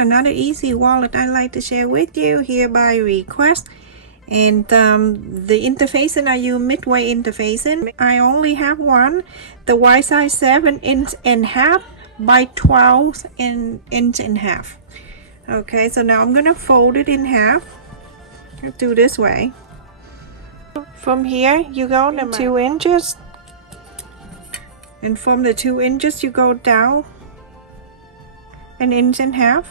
another easy wallet I like to share with you here by request. And the interfacing I use Midway interfacing. I only have one, the wide size 7.5" by 12.5". Okay, so now I'm gonna fold it in half. Do this way. From here you go to 2 inches, and from the 2 inches you go down 1.5 inches.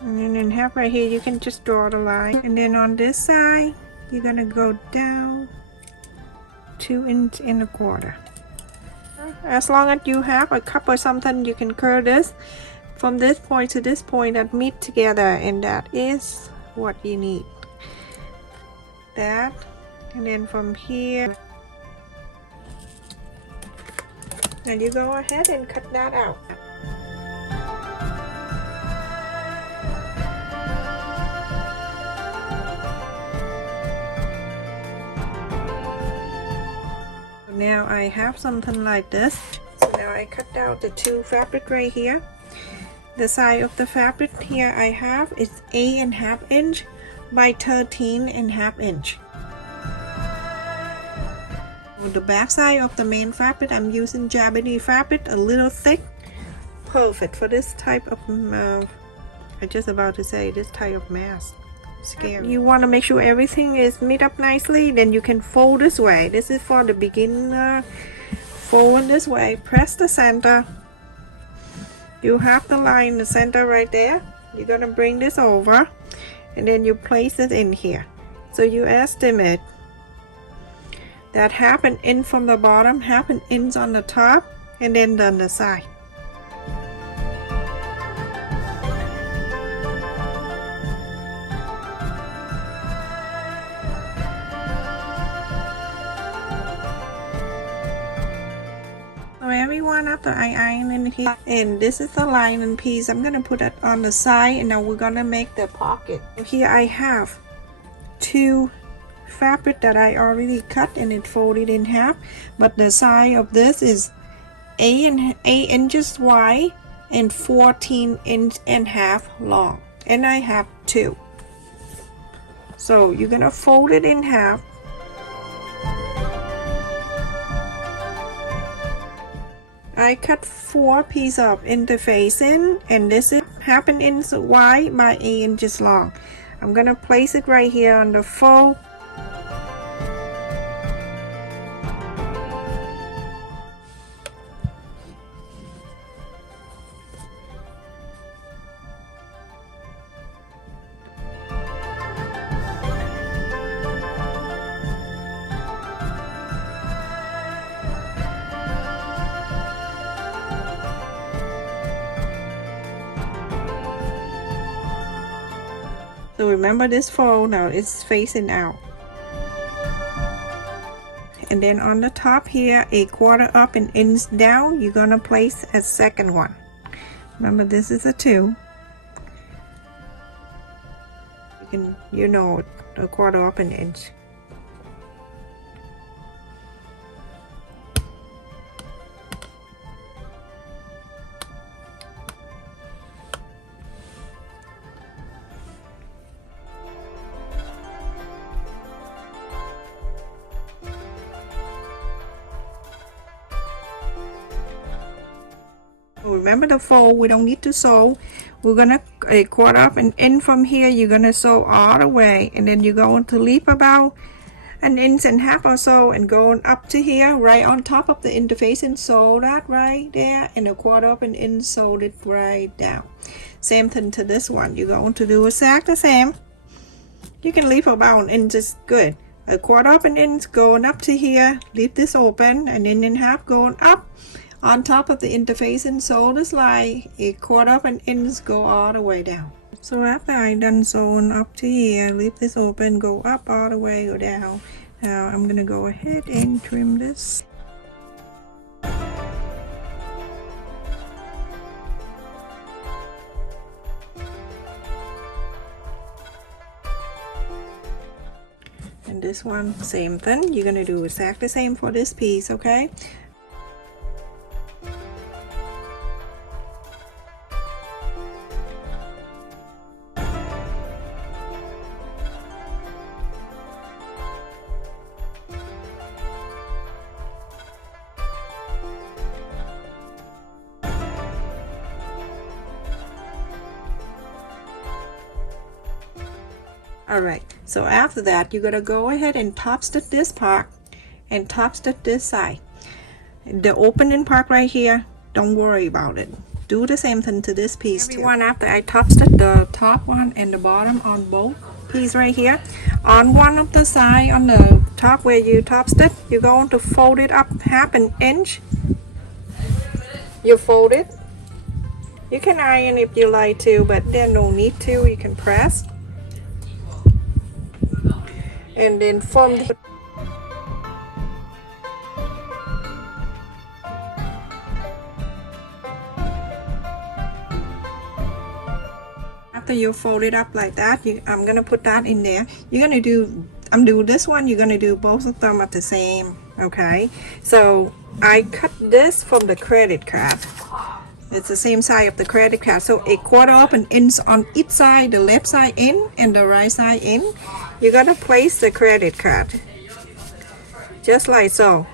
And then in half right here you can just draw the line, and then on this side you're gonna go down 2.25 inches. As long as you have a cup or something, you can curl this from this point to this point that meet together, and that is what you need. That, and then from here, and you go ahead and cut that out. Now I have something like this. So now I cut out the 2 fabric right here. The size of the fabric here I have is 8.5 inch by 13.5 inch. The back side of the main fabric, I'm using Japanese fabric, a little thick, perfect for this type of I just about to say this type of mask. Scary. You want to make sure everything is meet up nicely, then you can fold this way. This is for the beginner. Fold this way, press the center. You have the line in the center right there. You're gonna bring this over, and then you place it in here. So you estimate that 1/2 inch from the bottom, 1/2 inch on the top, and then on the side. So everyone, after I iron in here, and this is the lining piece, I'm gonna put it on the side, and now we're gonna make the pocket. Here I have 2 fabric that I already cut and it folded in half, but the size of this is 8 inches wide and 14.5 long, and I have 2. So you're gonna fold it in half. I cut 4 pieces of interfacing, and this is 1/2 inch wide by 8 inches long. I'm gonna place it right here on the fold. So remember this fold now, it's facing out. And then on the top here, 1/4 up and inch down, you're gonna place a second one. Remember, this is a 2. You can, 1/4 up an inch. Remember the fold, we don't need to sew. We're gonna 1/4 up and in from here, you're gonna sew all the way, and then you're going to leave about 1.5 inches or so, and going up to here right on top of the interfacing, sew that right there, and 1/4 up an inch, sew it right down. Same thing to this one, you're going to do exactly the same. You can leave about 1 inch is good. 1/4 up an inch going up to here, leave this open, and then in half going up on top of the interfacing, sew this line 1/4 up an inch, go all the way down. So after I done sewing up to here, leave this open, go up all the way, go down. Now I'm gonna go ahead and trim this. And this one, same thing. You're gonna do exactly the same for this piece, okay? Alright, so after that you're gonna go ahead and top stitch this part and top stitch this side. The opening part right here, don't worry about it. Do the same thing to this piece too. Everyone, after I top stitch the top one and the bottom on both piece right here, on one of the side on the top where you top stitch, you're going to fold it up half an inch. You fold it. You can iron if you like to, but there's no need to. You can press. And then from the after you fold it up like that, I'm gonna put that in there. You're gonna do, I'm doing this one, you're gonna do both of them at the same. Okay, so I cut this from the credit card. It's the same side of the credit card, so a 1/4 of an inch on each side, the left side in and the right side in. You're gonna place the credit card just like so.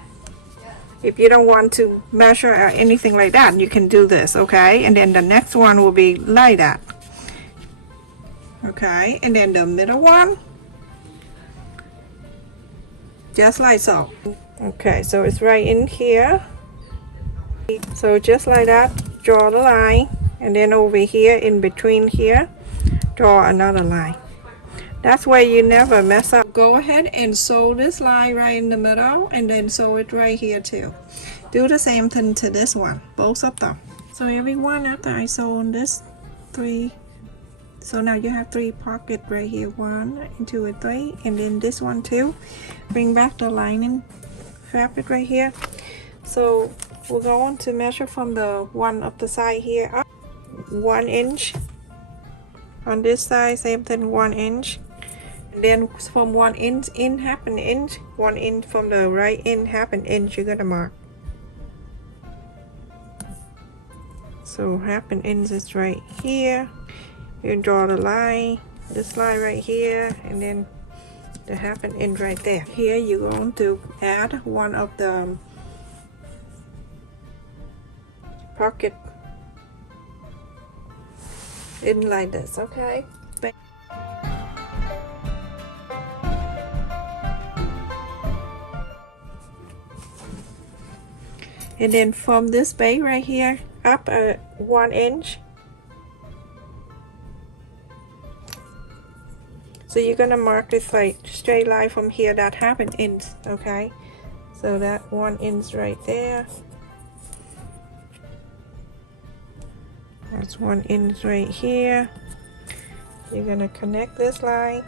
If you don't want to measure or anything like that, you can do this. Okay, and then the next one will be like that. Okay, and then the middle one just like so. Okay, so it's right in here, so just like that, draw the line, and then over here in between here, draw another line. That's why you never mess up. Go ahead and sew this line right in the middle, and then sew it right here too. Do the same thing to this one, both of them. So everyone, after I sew on this 3, so now you have 3 pockets right here, 1 and 2 and 3, and then this one too. Bring back the lining fabric right here. So we're going to measure from the one of the side here up 1 inch. On this side, same thing, 1 inch. And then from 1 inch in, half an inch. 1 inch from the right in, half an inch. You're gonna mark. So half an inch is right here. You draw the line, this line right here, and then the half an inch right there. Here you're going to add one of the pocket in like this. Okay, and then from this base right here up 1 inch. So you're gonna mark this like straight line from here, that half an inch. Okay, so that 1 inch right there, that's 1 inch right here. You're gonna connect this line,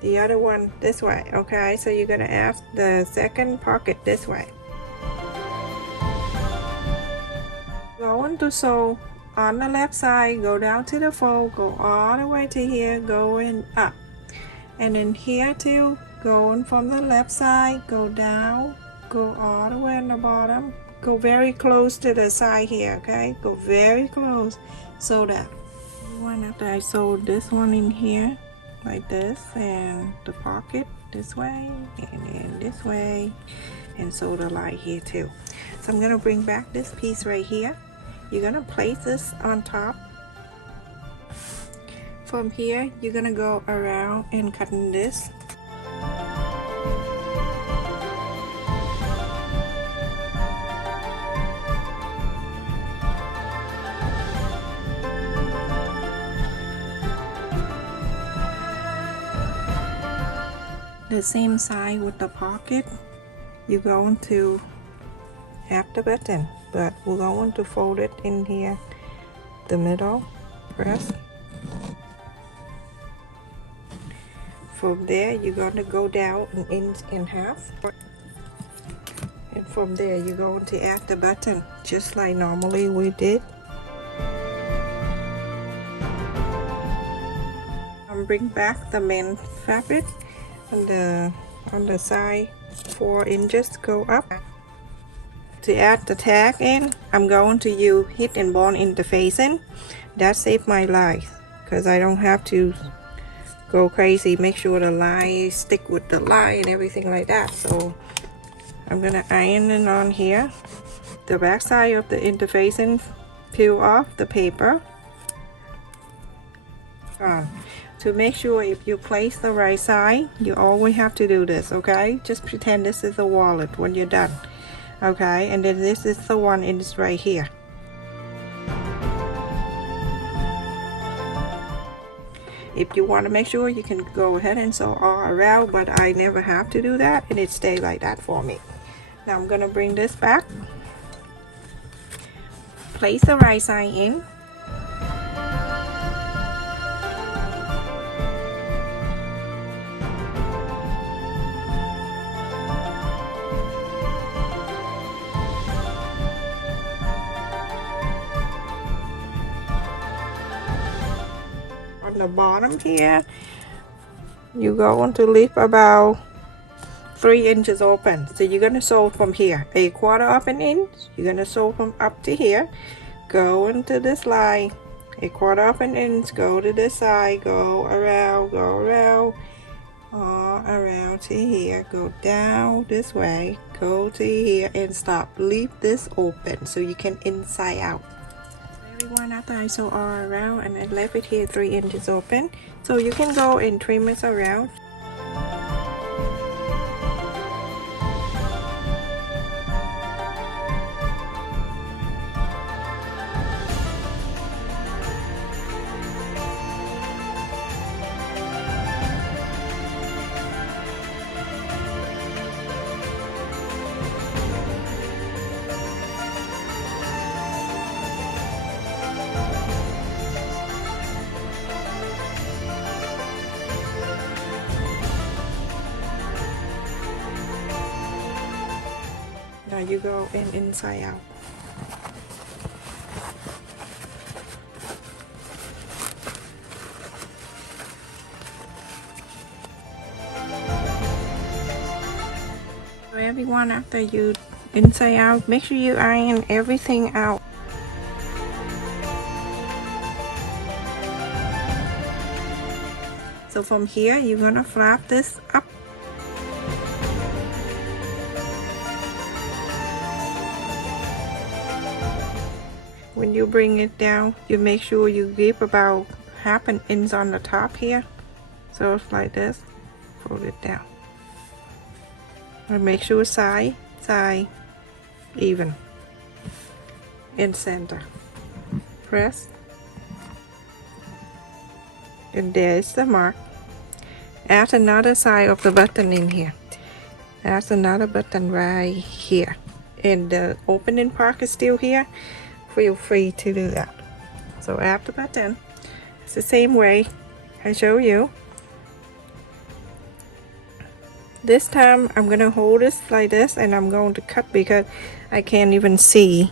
the other one this way. Okay, so you're gonna add the second pocket this way. Going to sew on the left side, go down to the fold, go all the way to here, going up, and then here too, going from the left side, go down, go all the way on the bottom, go very close to the side here. Okay, go very close, so that one after I sewed this one in here like this, and the pocket this way and then this way, and sew the line here too. So I'm gonna bring back this piece right here. You're gonna place this on top. From here, you're gonna go around and cutting this. The same side with the pocket, you're going to add the button, but we're going to fold it in here, the middle, press. From there, you're going to go down 1 inch and 1/2, and from there, you're going to add the button, just like normally we did. Bring back the main fabric on the side 4 inches, go up. To add the tag in, I'm going to use hit and bond interfacing. That saved my life because I don't have to go crazy, make sure the line stick with the line and everything like that. So I'm gonna iron it on here. The back side of the interfacing, peel off the paper, on. To make sure if you place the right side, you always have to do this, okay? Just pretend this is a wallet when you're done, okay? And then this is the one, and it's right here. If you want to make sure, you can go ahead and sew all around, but I never have to do that, and it stays like that for me. Now I'm gonna bring this back, place the right side in, on the bottom here you going to leave about 3 inches open. So you're gonna sew from here, 1/4 of an inch. You're gonna sew from up to here, go into this line, 1/4 of an inch, go to this side, go around, all around to here, go down this way, go to here and stop. Leave this open so you can inside out. Everyone, after I sew all around and I left it here 3 inches open, so you can go and trim it around. Now you go in inside out. So everyone, after you inside out, make sure you iron everything out. So from here you're gonna flap this up. When you bring it down, you make sure you give about 1/2 inch on the top here. So it's like this. Fold it down. And make sure side even. In center. Press. And there's the mark. Add another side of the button in here. Add another button right here. And the opening part is still here. Feel free to do that. So add the button. It's the same way I show you. This time I'm gonna hold this like this, and I'm going to cut because I can't even see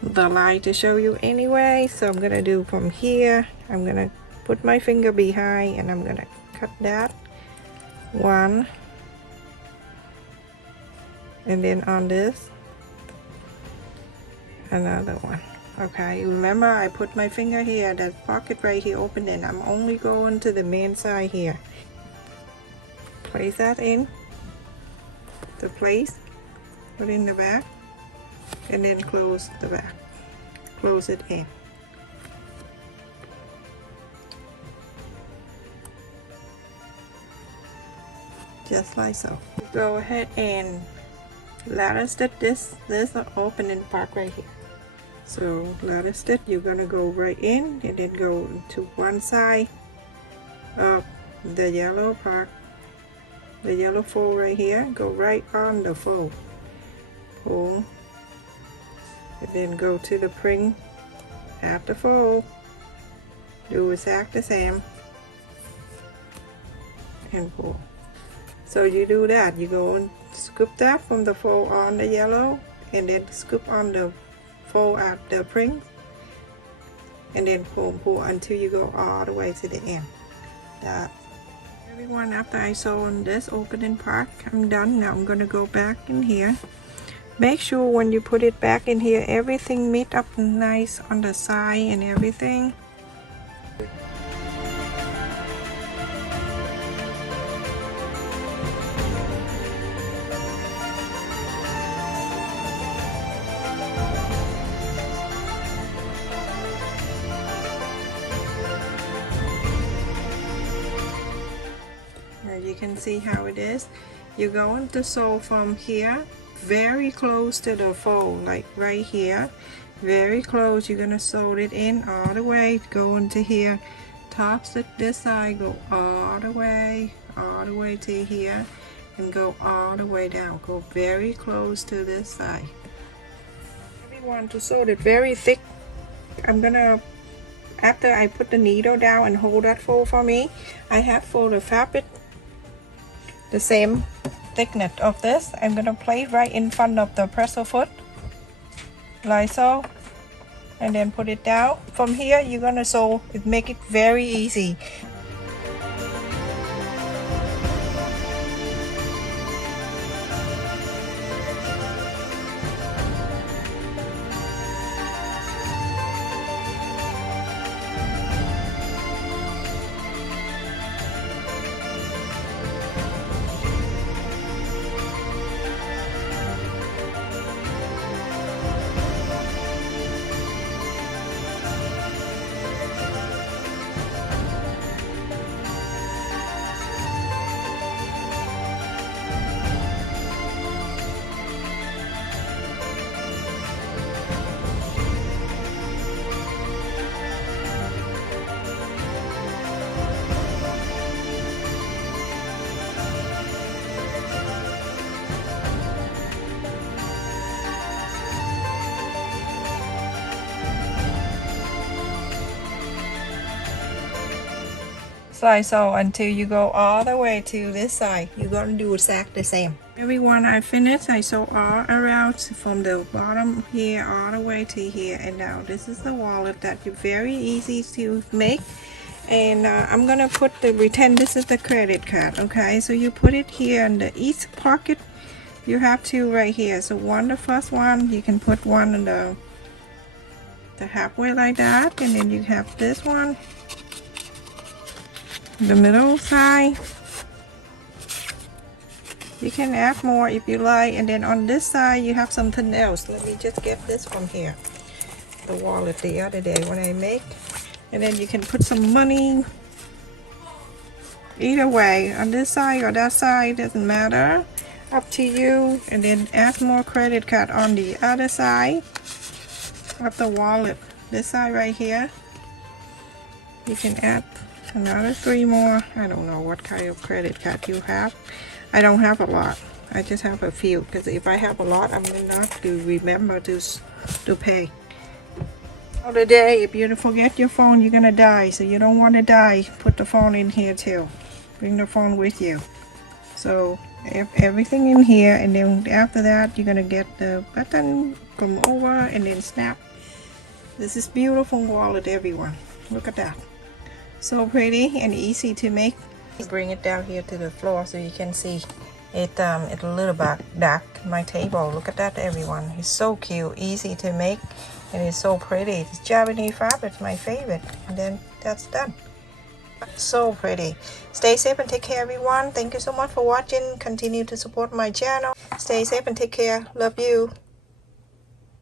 the line to show you anyway. So I'm gonna do from here. I'm gonna put my finger behind and I'm gonna cut that one, and then on this another one. Okay, remember I put my finger here, that pocket right here open, and I'm only going to the main side here. Place that in the place, put in the back, and then close the back, close it in. Just like so. Go ahead and ladder stitch this. There's an opening part right here. So ladder stitch, you're gonna go right in and then go to one side of the yellow part, the yellow fold right here. Go right on the fold, pull, and then go to the pring at the fold. Do exactly the same and pull. So you do that. You go and scoop that from the fold on the yellow, and then scoop on the fold at the pring, and then pull until you go all the way to the end. That. Everyone, after I sew on this opening part, I'm done. Now I'm gonna go back in here. Make sure when you put it back in here, everything meet up nice on the side and everything. can see how it is. You're going to sew from here very close to the fold, like right here, very close. You're gonna sew it in all the way, go into here, tops at this side, go all the way to here, and go all the way down. Go very close to this side. Everyone, to sew it very thick, I'm gonna, after I put the needle down and hold that fold for me, I have for the fabric the same thickness of this. I'm gonna place right in front of the presser foot, like so, and then put it down. From here, you're gonna sew it, make it very easy. Like so until you go all the way to this side. You're gonna do exactly the same. Everyone, I finished. I sew all around from the bottom here all the way to here, and now this is the wallet that is very easy to make. And I'm gonna put the pretend this is the credit card. Okay, so you put it here in the each pocket. You have two right here. So one, the first one, you can put one in the halfway like that, and then you have this one, the middle side. You can add more if you like, and then on this side you have something else. Let me just get this from here, the wallet the other day when I make, and then you can put some money either way on this side or that side, doesn't matter, up to you. And then add more credit card on the other side of the wallet, this side right here. You can add another 3 more. I don't know what kind of credit card you have. I don't have a lot. I just have a few, because if I have a lot, I'm not to remember to pay. Other day, if you forget your phone, you're gonna die. So you don't want to die. Put the phone in here too. Bring the phone with you. So everything in here, and then after that, you're gonna get the button, come over, and then snap. This is beautiful wallet, everyone. Look at that. So pretty and easy to make. Bring it down here to the floor so you can see it. It's a little bit dark, my table. Look at that, everyone. It's so cute, easy to make, and it's so pretty. It's Japanese fabric, my favorite. And then that's done. So pretty. Stay safe and take care, everyone. Thank you so much for watching. Continue to support my channel. Stay safe and take care. Love you.